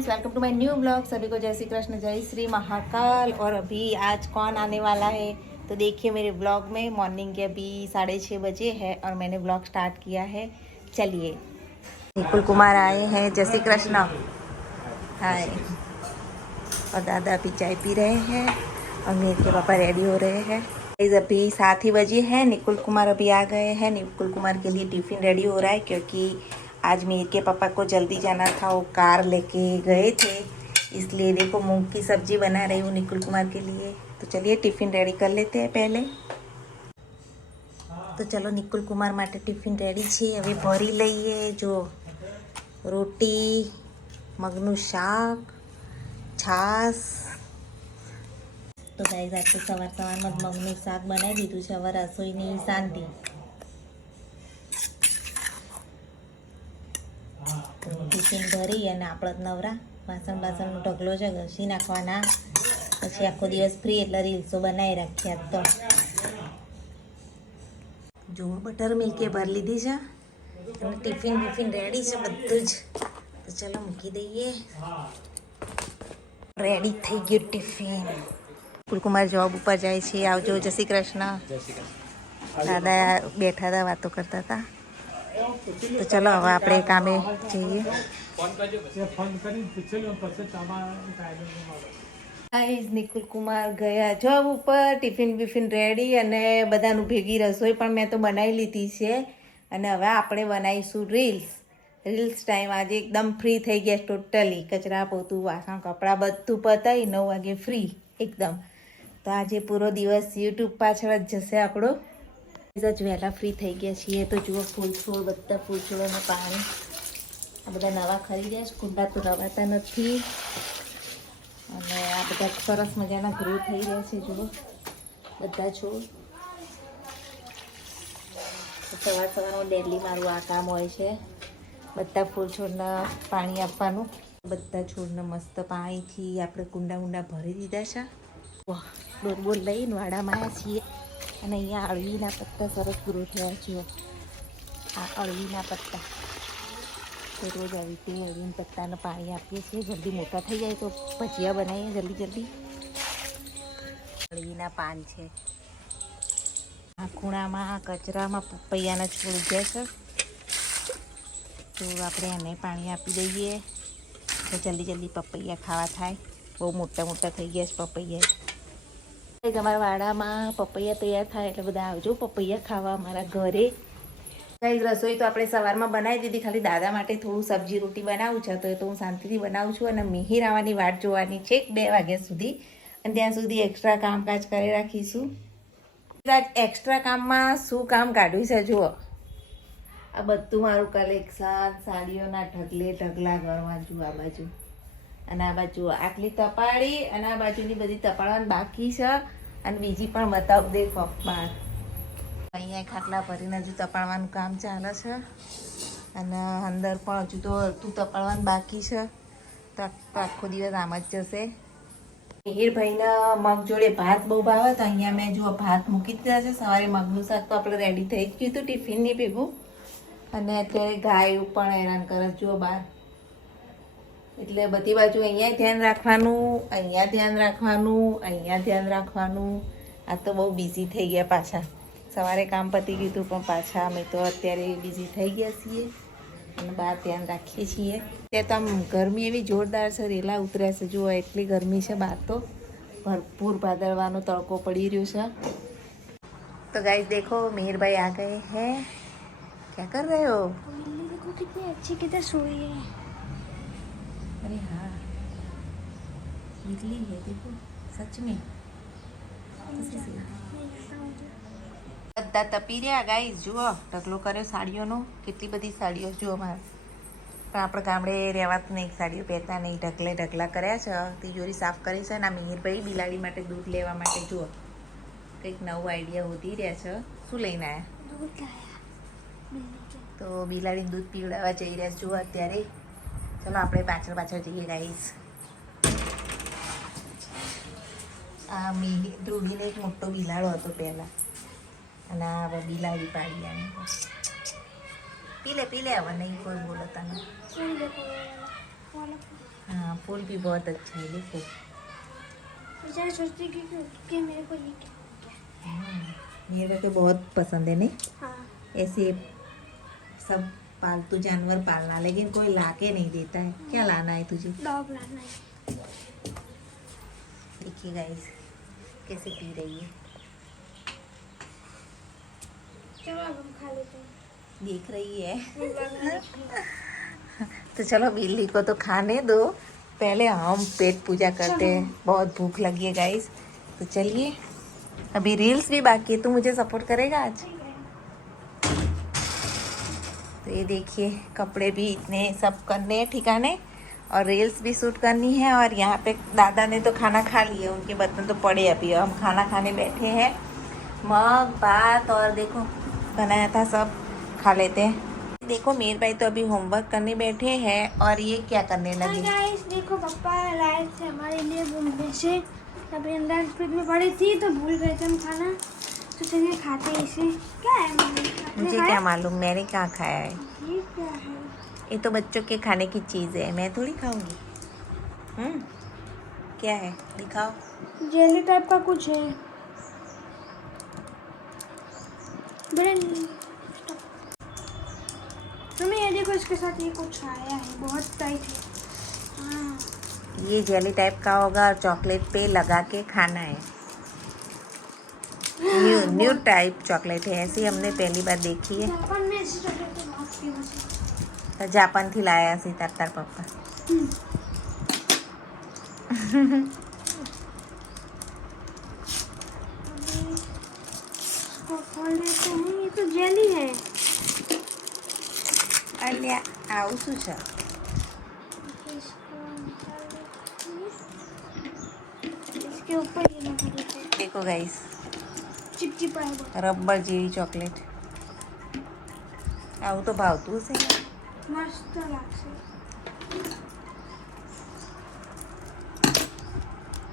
Friends, welcome to my new blog. सभी को जय श्री कृष्ण, जय श्री महाकाल। और अभी आज कौन आने वाला है तो देखिए मेरे ब्लॉग में। मॉर्निंग के अभी 6:30 बजे है और मैंने ब्लॉग स्टार्ट किया है। चलिए, निकुल कुमार आए हैं। जय श्री कृष्ण। हाय। और दादा अभी चाय पी रहे हैं और मेरे के पापा रेडी हो रहे हैं। अभी 7 ही बजे हैं। निकुल कुमार अभी आ गए हैं। निकुल कुमार के लिए टिफ़िन रेडी हो रहा है क्योंकि आज मीर के पापा को जल्दी जाना था। वो कार लेके गए थे, इसलिए देखो मूंग की सब्जी बना रही हूँ निकुल कुमार के लिए। तो चलिए टिफ़िन रेडी कर लेते हैं पहले। तो चलो, निकुल कुमार માટે ટિફિન રેડી છે। હવે ભરી લઈએ। જો રોટી, મગનું શાક, છાશ। તો ગાઈઝ आज तो સવારમાં મગનું શાક બનાવી દીધું છે। હવે રસોઈની શાંતિ। ટિફિન ભરી અને આપણે નવરા। વાસણનો ઢગલો છે, ઘસી નાખવાના। પછી આખો દિવસ ફ્રી એટલે રીલ્સો બનાવી રાખ્યા। તો જો બટર મિલ્કે ભરી લીધી છે અને ટિફિન રેડી છે બધું જ। તો ચલો મૂકી દઈએ। રેડી થઈ ગયું ટિફિન। કુલકુમાર જોબ ઉપર જાય છે। આવજો। જય શ્રી કૃષ્ણ। દાદા બેઠા હતા, વાતો કરતા હતા। તો ચલો હવે આપણે કામે જઈએ। નિકુલ કુમાર ગયા જોબ ઉપર। ટિફિન રેડી અને બધાનું ભેગી રસોઈ પણ મેં તો બનાવી લીધી છે। અને હવે આપણે બનાવીશું રીલ્સ ટાઈમ। આજે એકદમ ફ્રી થઈ ગયા ટોટલી। કચરા પોતું, વાસણ, કપડાં બધું પતાવી 9 વાગે ફ્રી એકદમ। તો આજે પૂરો દિવસ યુટ્યુબ પાછળ જ જશે આપણો। જ વહેલા ફ્રી થઈ ગયા છીએ। તો જુઓ ફૂલ છોડ, બધા ફૂલ છોડોને પાણી આ બધા નવા ખરીદ્યા છે। કુંડા તો રવાતા નથી અને આ બધા સરસ મજાના ગ્રો થઈ રહ્યા છે। જુઓ બધા છોડ। સવારમાં ડેલી મારું આ કામ હોય છે। બધા ફૂલ છોડને પાણી આપવાનું। બધા છોડને મસ્ત પાણીથી આપણે કુંડા ભરી દીધા છે। ડોરબોર લઈને વાડામાં આવ્યા છીએ અને અહીંયા અળવીના પત્તા સરસ ગ્રો થયા છે। આ અળવીના પત્તા તો રોજ આવી રીતે અળવીના પત્તાને પાણી આપીએ છીએ। જલ્દી મોટા થઈ જાય તો ભજીયા બનાવીએ જલ્દી। અળવીના પાન છે। આ ખૂણામાં કચરામાં પપૈયાના છોડ ઉગ્યા છે, તો આપણે એને પાણી આપી દઈએ તો જલ્દી પપૈયા ખાવા થાય। બહુ મોટા થઈ ગયા છે પપૈયા। તમારા વાડામાં પપૈયા તૈયાર થાય એટલે બધા આવજો પપૈયા ખાવા અમારા ઘરે। ગાઈઝ રસોઈ તો આપણે સવારમાં બનાવી દીધી, ખાલી દાદા માટે થોડું સબ્જી રોટી બનાવું છે તો હું શાંતિથી બનાવું છું। અને મિહિર આવવાની વાટ જોવાની છે 2 વાગ્યા સુધી, અને ત્યાં સુધી એક્સ્ટ્રા કામકાજ કરી રાખીશું। એક્સ્ટ્રા કામમાં શું કામ કાઢ્યું છે જુઓ, આ બધું મારું કલેક્શન, સાડીઓના ઢગલા ઘરમાં જુઓ। આ બાજુ અને આ બાજુ આટલી તપાડી અને આ બાજુની બધી તપાડવાની બાકી છે। અને બીજી પણ બતાવું દેખો બહાર। અહીંયા ખાટલા ભરીને હજુ તપાડવાનું કામ ચાલે છે અને અંદર પણ હજુ તો અડધું તપાડવાનું બાકી છે। તો આખો દિવસ આમ જ જશે। મિહિરભાઈના મગ જોડે ભાત બહુ ભાવે તો અહીંયા મેં જુઓ ભાત મૂકી દીધા છે। સવારે મગનું શાક તો આપણે રેડી થઈ જ ગયું હતું ટિફિનની ભેગું। અને અત્યારે ગાય પણ હેરાન કરે જુઓ બહાર, એટલે બધી બાજુ અહીંયા ધ્યાન રાખવાનું, અહીંયા ધ્યાન રાખવાનું। આ તો બહુ બિઝી થઈ ગયા પાછા। સવારે કામ પતી ગયું હતું પણ પાછા અમે તો અત્યારે બિઝી થઈ ગયા છીએ અને બહાર ધ્યાન રાખીએ છીએ। ત્યાં તો આમ ગરમી એવી જોરદાર છે, રેલા ઉતર્યા છે જુઓ, એટલી ગરમી છે બહાર તો। ભરપૂર ભાદરવાનો તડકો પડી રહ્યો છે। તો ગાઈસ देखो मिहिर भाई आ गए हैं। क्या कर रहे हो? देखो कितनी अच्छी किधर सोई है। अरे हाँ, निकली है देखो, सच में બધા તપી રહ્યા ગાઈસ। જુઓ ઢગલો કર્યો સાડીઓનો, કેટલી બધી સાડીઓ જુઓ મારે। પણ આપણે ગામડે રહેવાતું નહીં, સાડીઓ પહેરતા નહીં, ઢગલા કર્યા છે। તિજોરી સાફ કરી છે। અને આ મિહિરભાઈ બિલાડી માટે દૂધ લેવા માટે જુઓ કંઈક નવું આઈડિયા હોધી રહ્યા છે। શું લઈને આવ્યા? તો બિલાડીને દૂધ પીવડાવવા જઈ રહ્યા જુઓ અત્યારે। ચલો આપણે પાછળ જઈએ ગાઈસ। આ ધ્રુવીને એક મોટો બિલાડો હતો પહેલાં, અને આ હવે બિલાડી પાડી આને। પી લે હવે નહીં કોઈ બોલો તને। हाँ फूल भी बहुत अच्छा है देखो। बेचारा सोचती कि मेरे को ये क्या। मेरे को बहुत पसंद है नहीं हाँ ऐसे सब पालतू जानवर पालना, लेकिन कोई लाके नहीं देता है। क्या लाना है तुझे? डॉग लाना है। देखिए गाइस कैसे पी रही है, चलो अब हम खा लेते हैं। देख रही है। हैं तो चलो बिल्ली को तो खाने दो, पहले हम पेट पूजा करते हैं। बहुत भूख लगी है गाइस, तो चलिए अभी रील्स भी बाकी है। तू मुझे सपोर्ट करेगा आज? तो ये देखिए कपड़े भी इतने सब करने हैं ठिकाने और रील्स भी शूट करनी है। और यहाँ पे दादा ने तो खाना खा लिया, उनके बर्तन तो पड़े अभी। हम खाना खाने बैठे हैं, मग भात और देखो बनाया था सब खा लेते हैं। देखो मेरे भाई तो अभी होमवर्क करने बैठे हैं और ये क्या करने लगे। गाइस देखो पापा लाए थे हमारे लिए बॉम्बे से, अभी अंदर फ्रिज में पड़ी थी तो भूल गए थे हम खाना, तो चलिए खाते हैं इसे। क्या है मम्मी? आपने मुझे खाया? क्या मालूम, मैंने कहाँ खाया है। ये क्या है? ये तो बच्चों के खाने की चीज़ है, मैं थोड़ी खाऊंगी। क्या है दिखाओ। जेली टाइप का कुछ है। बड़े मम्मी ये देखो इसके साथ ये कुछ आया है, बहुत टाइट है। हाँ ये जेली टाइप का होगा और चॉकलेट पे लगा के खाना है। न्यू टाइप चॉकलेट है, ऐसी हमने पहली बार देखी है। जापान में ऐसी चॉकलेट तो बहुत फेमस है। तो जापान थी लाया सी तार पप्पा। इसको खोल देते हैं, ये तो जेली है। अल्या आऊ શું છે? इसको निकाल देते हैं। इसके ऊपर ये लगा देते हैं, देखो गाइस चिपचिपा है बहुत। रबर જેવી ચોકલેટ આવું તો ભાવતું હશે ને? मस्त लागसे।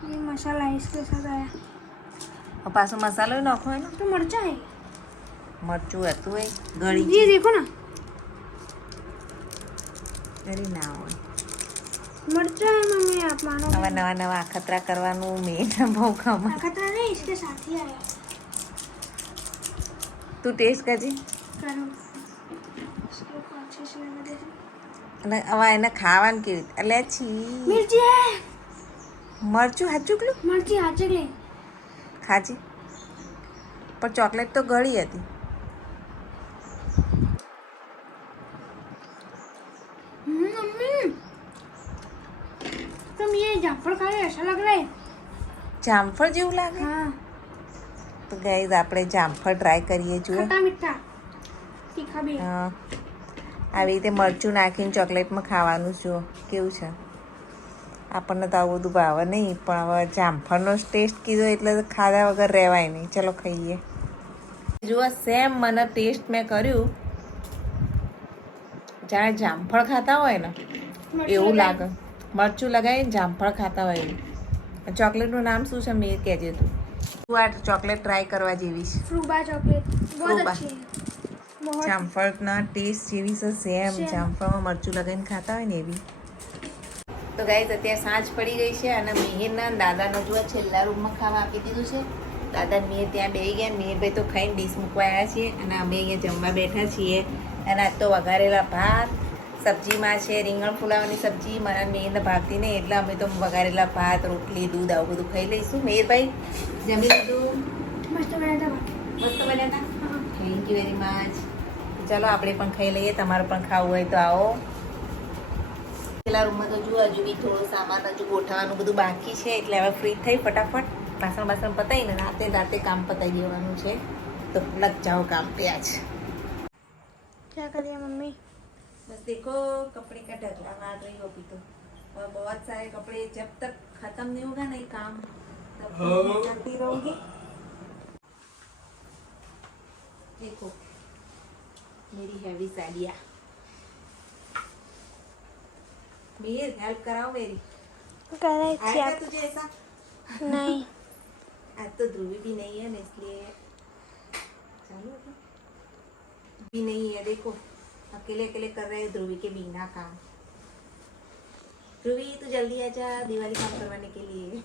ये मसाला है इसके साथ आया, और पाછો મસાલો નાખો એનો तो मरचा है। મરચું હતું એ ગળી ये देखो ना, ગળી ના હોય। मरचा है मम्मी, आप मानो। આવા નવા નવા અખતરા કરવાનું મેં બહુ ગમે। खतरा नहीं, इसके साथ ही आया। તું ટેસ્ટ કરજે करो इसके ऊपर अच्छे से लगा देते। અને હવે એને ખાવાનું કેવી રીતે? એટલે છી मिर्ची है, મરચું હાચું કલું मिर्ची हाथ ले। ખાજે, પણ ચોકલેટ તો ગળી હતી। मम्मी तुम ये जाफर खा रहे, ऐसा लग रहा है। જામફળ જેવું લાગે। हाँ તો ગાઈઝ આપણે જામફળ ટ્રાય કરીએ। જુઓ खट्टा मीठा तीखा भी है। આવી રીતે મરચું નાખીને ચોકલેટમાં ખાવાનું। જુઓ કેવું છે। આપણને તો આવું બધું ભાવે નહીં, પણ હવે જામફળનો ટેસ્ટ કીધો એટલે ખાધા વગર રહેવાય નહીં। ચલો ખાઈએ। જુઓ સેમ મને ટેસ્ટ મેં કર્યું, જાણે જામફળ ખાતા હોય ને એવું લાગે। મરચું લગાવીને જામફળ ખાતા હોય એવું। ચોકલેટનું નામ શું છે મેં કહેજે તું। તું આ ચોકલેટ ટ્રાય કરવા જેવી છે। फ्रूबा चॉकलेट बहुत फ्रूबा। अच्छी है, बहुत। જામફળના ટેસ્ટ જેવી છે સેમ, Same. જામફળમાં મરચું લગાવીને ખાતા હોય ને એવી। તો ગાઈઝ અત્યારે સાંજ પડી ગઈ છે અને મિહિરના દાદાનો જો છેલ્લા રૂમમાં ખાવા આપી દીધું છે। દાદા મિહિર ત્યાં બેસી ગયા, મિહિરભાઈ તો ખાઈને ડીશ મૂકવા આવ્યા છીએ અને અમે અહીંયા જમવા બેઠા છીએ। અને આજ તો વઘારેલા ભાત, સબ્જીમાં છે રીંગણ ફુલાવાની સબ્જી, મારા મિહિરને ભાવતી નહીં એટલે અમે તો વઘારેલા ભાત, રોટલી, દૂધ આવું બધું ખાઈ લઈશું। મિહિરભાઈ જમી લીધું? मस्त बनाया था भाई। મસ્ત બન્યા હતા, થેન્ક યુ વેરી મચ। ચાલો આપણે પણ ખાઈ લઈએ, તમારે પણ ખાવું હોય તો આવો। પેલા રૂમમાં તો જુઓ હજુ બી થોડો સામાન હજુ ગોઠવવાનું બધું બાકી છે, એટલે હવે ફ્રી થઈ ફટાફટ વાસણ બાસણ પતાવીને રાતે કામ પતાવી દેવાનું છે। તો લગ જાઓ કામ पे आज। क्या करिए मम्मी? बस देखो कपड़े का ढगला मार रही हो अभी तो, और बहुत सारे कपड़े जब तक खत्म नहीं होगा नहीं काम तब तक मैं करती रहूंगी। देखो मेरी हैवी साड़ियाँ। मीर हेल्प कराओ मेरी। कर रहे थे आएगा आप? तुझे ऐसा? नहीं आज तो ध्रुवी भी नहीं है ना इसलिए चालू है। भी नहीं है, देखो अकेले अकेले कर रहे हैं ध्रुवी के बिना काम। ध्रुवी तू जल्दी आ जा दिवाली काम करवाने के लिए।